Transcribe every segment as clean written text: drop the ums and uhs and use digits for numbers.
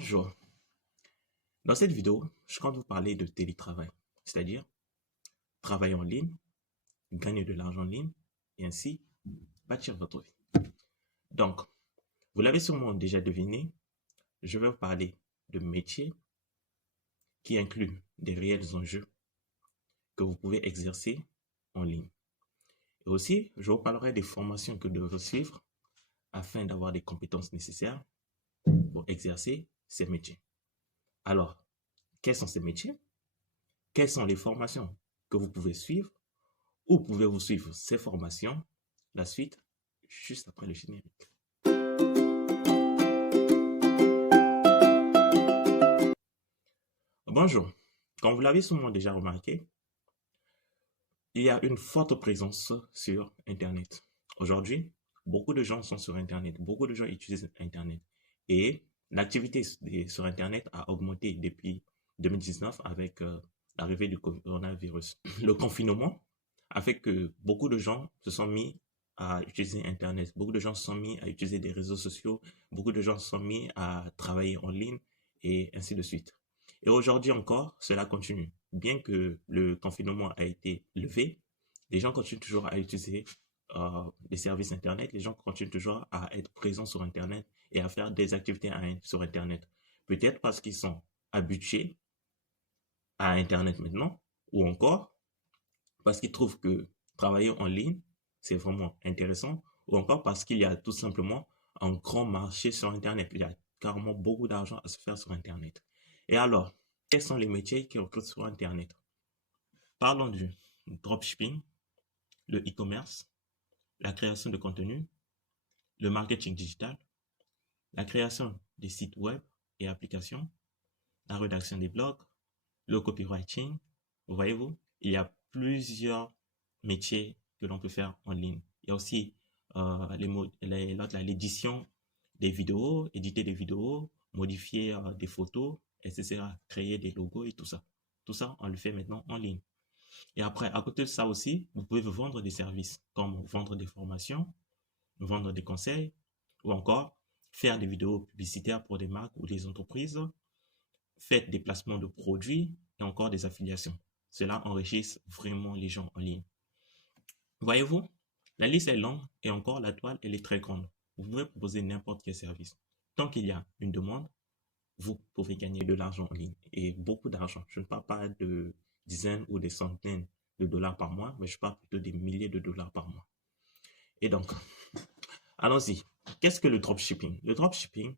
Bonjour. Dans cette vidéo, je compte vous parler de télétravail, c'est-à-dire travailler en ligne, gagner de l'argent en ligne et ainsi bâtir votre vie. Donc, vous l'avez sûrement déjà deviné, je vais vous parler de métiers qui incluent des réels enjeux que vous pouvez exercer en ligne. Et aussi, je vous parlerai des formations que vous devez suivre afin d'avoir les compétences nécessaires pour exercer ces métiers. Alors, quels sont ces métiers? Quelles sont les formations que vous pouvez suivre? Où pouvez-vous suivre ces formations? La suite, juste après le générique. Bonjour. Comme vous l'avez sûrement déjà remarqué, il y a une forte présence sur Internet. Aujourd'hui, beaucoup de gens sont sur Internet. Beaucoup de gens utilisent Internet. Et l'activité sur Internet a augmenté depuis 2019 avec l'arrivée du coronavirus. Le confinement a fait que beaucoup de gens se sont mis à utiliser Internet. Beaucoup de gens se sont mis à utiliser des réseaux sociaux. Beaucoup de gens se sont mis à travailler en ligne et ainsi de suite. Et aujourd'hui encore, cela continue. Bien que le confinement a été levé, les gens continuent toujours à utiliser les services Internet. Les gens continuent toujours à être présents sur Internet et à faire des activités sur Internet. Peut-être parce qu'ils sont habitués à Internet maintenant, ou encore parce qu'ils trouvent que travailler en ligne, c'est vraiment intéressant, ou encore parce qu'il y a tout simplement un grand marché sur Internet. Il y a carrément beaucoup d'argent à se faire sur Internet. Et alors, quels sont les métiers qui recrutent sur Internet? Parlons du dropshipping, le e-commerce, la création de contenu, le marketing digital, la création des sites web et applications, la rédaction des blogs, le copywriting. Voyez-vous, il y a plusieurs métiers que l'on peut faire en ligne. Il y a aussi l'édition des vidéos, éditer des vidéos, modifier des photos, etc., créer des logos et tout ça. Tout ça, on le fait maintenant en ligne. Et après, à côté de ça aussi, vous pouvez vendre des services, comme vendre des formations, vendre des conseils, ou encore faire des vidéos publicitaires pour des marques ou des entreprises, faire des placements de produits et encore des affiliations. Cela enrichit vraiment les gens en ligne. Voyez-vous, la liste est longue et encore la toile, elle est très grande. Vous pouvez proposer n'importe quel service. Tant qu'il y a une demande, vous pouvez gagner de l'argent en ligne et beaucoup d'argent. Je ne parle pas de dizaines ou des centaines de dollars par mois, mais je parle plutôt des milliers de dollars par mois. Et donc, allons-y. Qu'est-ce que le dropshipping? Le dropshipping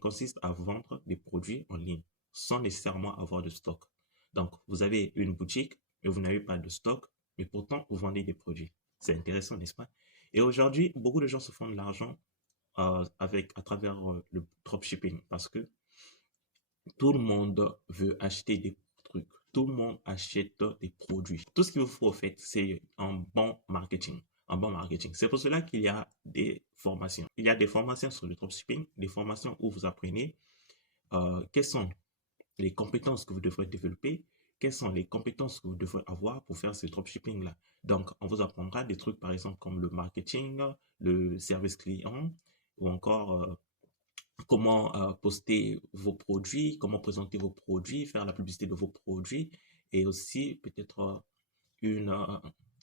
consiste à vendre des produits en ligne sans nécessairement avoir de stock. Donc, vous avez une boutique et vous n'avez pas de stock, mais pourtant vous vendez des produits. C'est intéressant, n'est-ce pas? Et aujourd'hui, beaucoup de gens se font de l'argent à travers le dropshipping parce que tout le monde veut acheter des trucs. Tout le monde achète des produits. Tout ce qu'il vous faut, en fait, c'est un bon marketing. Un bon marketing. C'est pour cela qu'il y a des formations. Il y a des formations sur le dropshipping, des formations où vous apprenez quelles sont les compétences que vous devrez développer, quelles sont les compétences que vous devrez avoir pour faire ce dropshipping-là. Donc, on vous apprendra des trucs, par exemple, comme le marketing, le service client, ou encore comment poster vos produits, comment présenter vos produits, faire la publicité de vos produits et aussi peut-être une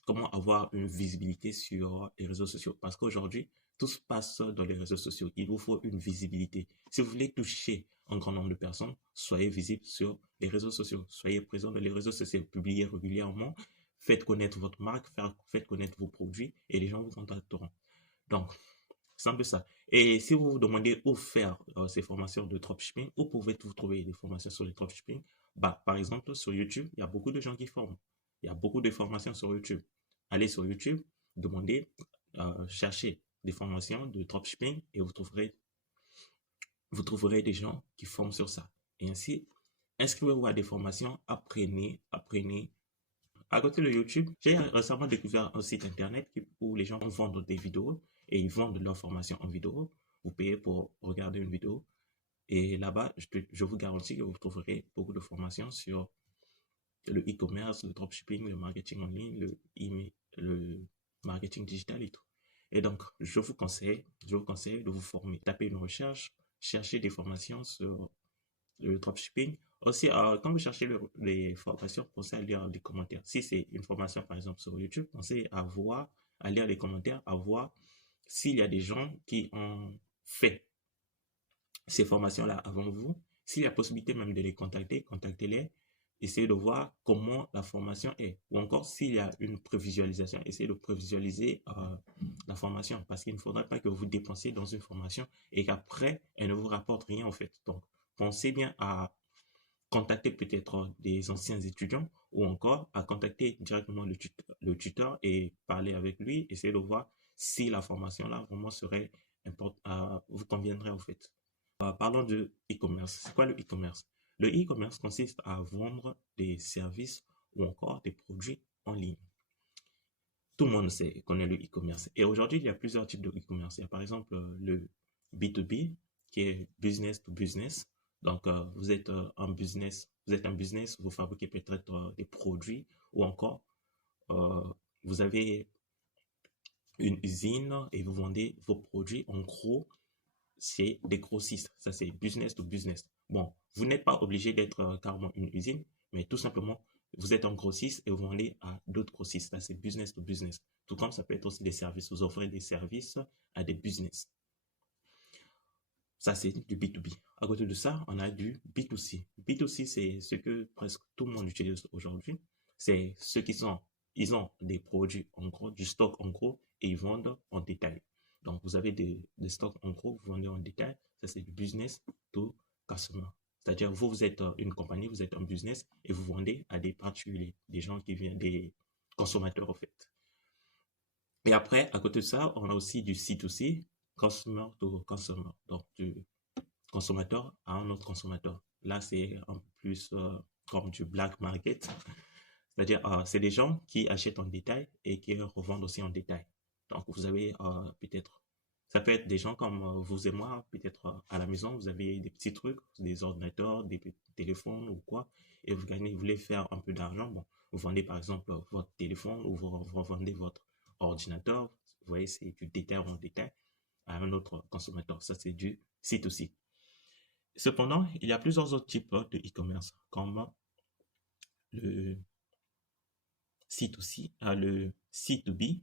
comment avoir une visibilité sur les réseaux sociaux. Parce qu'aujourd'hui, tout se passe dans les réseaux sociaux. Il vous faut une visibilité. Si vous voulez toucher un grand nombre de personnes, soyez visible sur les réseaux sociaux. Soyez présent dans les réseaux sociaux. Publiez régulièrement. Faites connaître votre marque, faites connaître vos produits et les gens vous contacteront. Donc, c'est un peu ça. Et si vous vous demandez où faire ces formations de dropshipping, où pouvez-vous trouver des formations sur le dropshipping? Bah, par exemple, sur YouTube, il y a beaucoup de gens qui forment. Il y a beaucoup de formations sur YouTube. Allez sur YouTube, demandez, cherchez des formations de dropshipping et vous trouverez des gens qui forment sur ça. Et ainsi, inscrivez-vous à des formations, apprenez. À côté de YouTube, j'ai récemment découvert un site internet où les gens vont vendre des vidéos et ils vendent leur formation en vidéo. Vous payez pour regarder une vidéo et là-bas, je vous garantis que vous trouverez beaucoup de formations sur le e-commerce, le dropshipping, le marketing en ligne, le marketing digital et tout. Et donc, je vous conseille de vous former. Tapez une recherche chercher des formations sur le dropshipping. Aussi, quand vous cherchez les formations, pensez à lire les commentaires. Si c'est une formation, par exemple, sur YouTube, pensez à lire les commentaires, à voir s'il y a des gens qui ont fait ces formations-là avant vous. S'il y a possibilité même de les contacter, contactez-les. Essayez de voir comment la formation est. Ou encore, s'il y a une prévisualisation, essayez de prévisualiser la formation. Parce qu'il ne faudrait pas que vous dépensiez dans une formation et qu'après, elle ne vous rapporte rien en fait. Donc, pensez bien à contacter peut-être des anciens étudiants ou encore à contacter directement le tuteur et parler avec lui, essayer de voir si la formation là vraiment serait vous conviendrait en fait. Parlons de e-commerce. C'est quoi le e-commerce? Le e-commerce consiste à vendre des services ou encore des produits en ligne. Tout le monde connaît le e-commerce. Et aujourd'hui, il y a plusieurs types de e-commerce. Il y a par exemple le B2B, qui est business to business. Donc, vous êtes un business, vous fabriquez peut-être des produits ou encore euh, vous avez une usine et vous vendez vos produits. En gros, c'est des grossistes. Ça, c'est business to business. Bon, vous n'êtes pas obligé d'être carrément une usine, mais tout simplement, vous êtes un grossiste et vous vendez à d'autres grossistes. Ça, c'est business to business. Tout comme ça peut être aussi des services. Vous offrez des services à des business. Ça, c'est du B2B. À côté de ça, on a du B2C. B2C, c'est ce que presque tout le monde utilise aujourd'hui. C'est ceux ils ont des produits en gros, du stock en gros, et ils vendent en détail. Donc, vous avez des stocks en gros, vous vendez en détail. Ça, c'est du business to customer. C'est-à-dire, vous êtes une compagnie, vous êtes un business et vous vendez à des particuliers, des gens qui viennent, des consommateurs, en fait. Et après, à côté de ça, on a aussi du C2C, customer to customer. Donc, du consommateur à un autre consommateur. Là, c'est un peu plus comme du black market. C'est-à-dire, c'est des gens qui achètent en détail et qui revendent aussi en détail. Donc, vous avez peut-être, ça peut être des gens comme vous et moi, peut-être à la maison, vous avez des petits trucs, des ordinateurs, des téléphones ou quoi, et vous voulez faire un peu d'argent. Bon, vous vendez par exemple votre téléphone ou vous revendez votre ordinateur. Vous voyez, c'est du détail en détail à un autre consommateur. Ça, c'est du C2C. Cependant, il y a plusieurs autres types de e-commerce, comme le C2C, le C2B,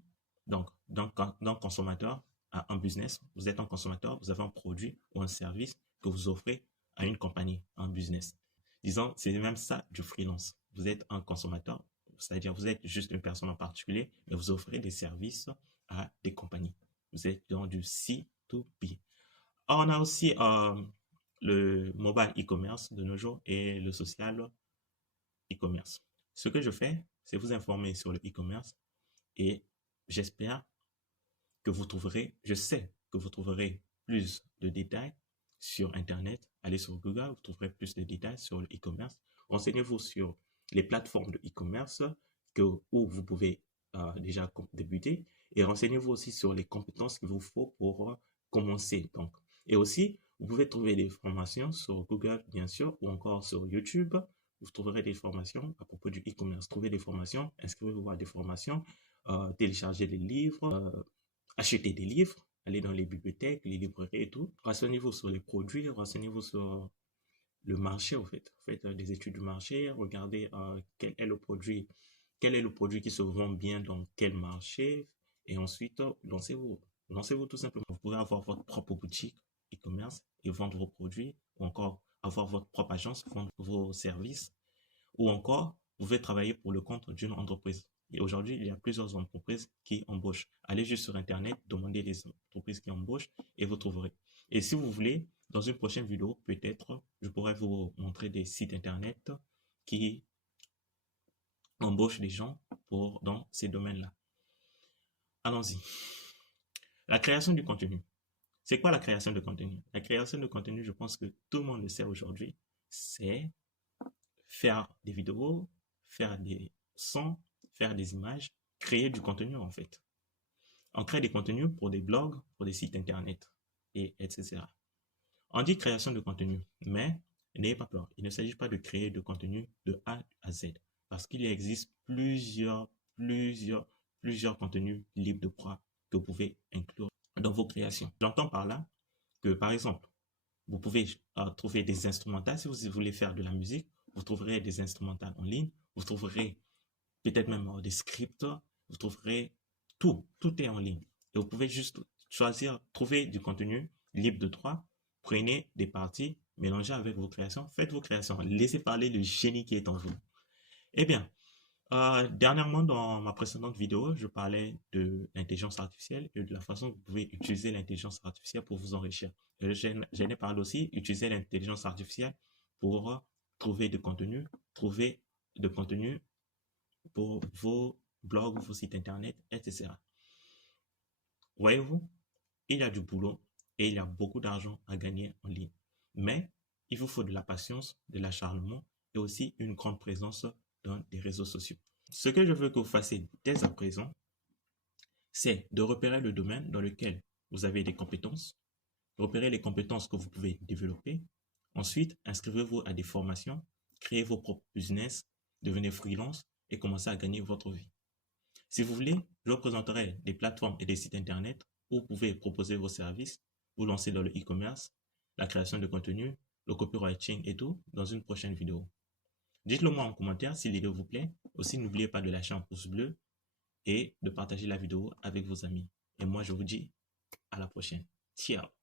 donc d'un consommateur à un business. Vous êtes un consommateur, vous avez un produit ou un service que vous offrez à une compagnie, un business. Disons, c'est même ça du freelance. Vous êtes un consommateur, c'est-à-dire vous êtes juste une personne en particulier, mais vous offrez des services à des compagnies. Vous êtes dans du C2B. On a aussi le mobile e-commerce de nos jours et le social e-commerce. Ce que je fais, c'est vous informer sur le e-commerce et j'espère que vous trouverez, je sais que vous trouverez plus de détails sur Internet. Allez sur Google, vous trouverez plus de détails sur le e-commerce. Renseignez-vous sur les plateformes de e-commerce où vous pouvez déjà débuter et renseignez-vous aussi sur les compétences qu'il vous faut pour commencer. Donc, et aussi, vous pouvez trouver des formations sur Google, bien sûr, ou encore sur YouTube. Vous trouverez des formations à propos du e-commerce. Trouvez des formations, inscrivez-vous à des formations, téléchargez des livres, achetez des livres, allez dans les bibliothèques, les librairies et tout. Renseignez-vous sur les produits, renseignez-vous sur le marché, en fait. Faites des études du marché, regardez quel est le produit qui se vend bien dans quel marché, et ensuite, lancez-vous. Lancez-vous tout simplement. Vous pouvez avoir votre propre boutique e-commerce et vendre vos produits, ou encore avoir votre propre agence, vendre vos services, ou encore, vous pouvez travailler pour le compte d'une entreprise. Et aujourd'hui, il y a plusieurs entreprises qui embauchent. Allez juste sur Internet, demandez les entreprises qui embauchent et vous trouverez. Et si vous voulez, dans une prochaine vidéo, peut-être, je pourrais vous montrer des sites Internet qui embauchent des gens dans ces domaines-là. Allons-y. La création du contenu. C'est quoi la création de contenu? La création de contenu, je pense que tout le monde le sait aujourd'hui, c'est faire des vidéos, faire des sons, faire des images, créer du contenu en fait. On crée des contenus pour des blogs, pour des sites internet, et etc. On dit création de contenu, mais n'ayez pas peur. Il ne s'agit pas de créer de contenu de A à Z, parce qu'il existe plusieurs contenus libres de droit que vous pouvez inclure dans vos créations. J'entends par là que, par exemple, Vous pouvez trouver des instrumentales. Si vous voulez faire de la musique, vous trouverez des instrumentales en ligne. Vous trouverez peut-être même des scripts. Vous trouverez tout. Tout est en ligne. Et vous pouvez juste choisir, trouver du contenu libre de droit. Prenez des parties, mélangez avec vos créations. Faites vos créations. Laissez parler le génie qui est en vous. Eh bien, dernièrement, dans ma précédente vidéo, je parlais de l'intelligence artificielle et de la façon que vous pouvez utiliser l'intelligence artificielle pour vous enrichir. J'en ai parlé aussi, utiliser l'intelligence artificielle pour trouver de contenu pour vos blogs, vos sites internet, etc. Voyez-vous, il y a du boulot et il y a beaucoup d'argent à gagner en ligne. Mais il vous faut de la patience, de l'acharnement et aussi une grande présence dans les réseaux sociaux. Ce que je veux que vous fassiez dès à présent, c'est de repérer le domaine dans lequel vous avez des compétences, repérer les compétences que vous pouvez développer. Ensuite, inscrivez-vous à des formations, créez vos propres business, devenez freelance et commencez à gagner votre vie. Si vous voulez, je vous présenterai des plateformes et des sites internet où vous pouvez proposer vos services, vous lancer dans le e-commerce, la création de contenu, le copywriting et tout dans une prochaine vidéo. Dites-le moi en commentaire si l'idée vous plaît. Aussi, n'oubliez pas de lâcher un pouce bleu et de partager la vidéo avec vos amis. Et moi, je vous dis à la prochaine. Ciao!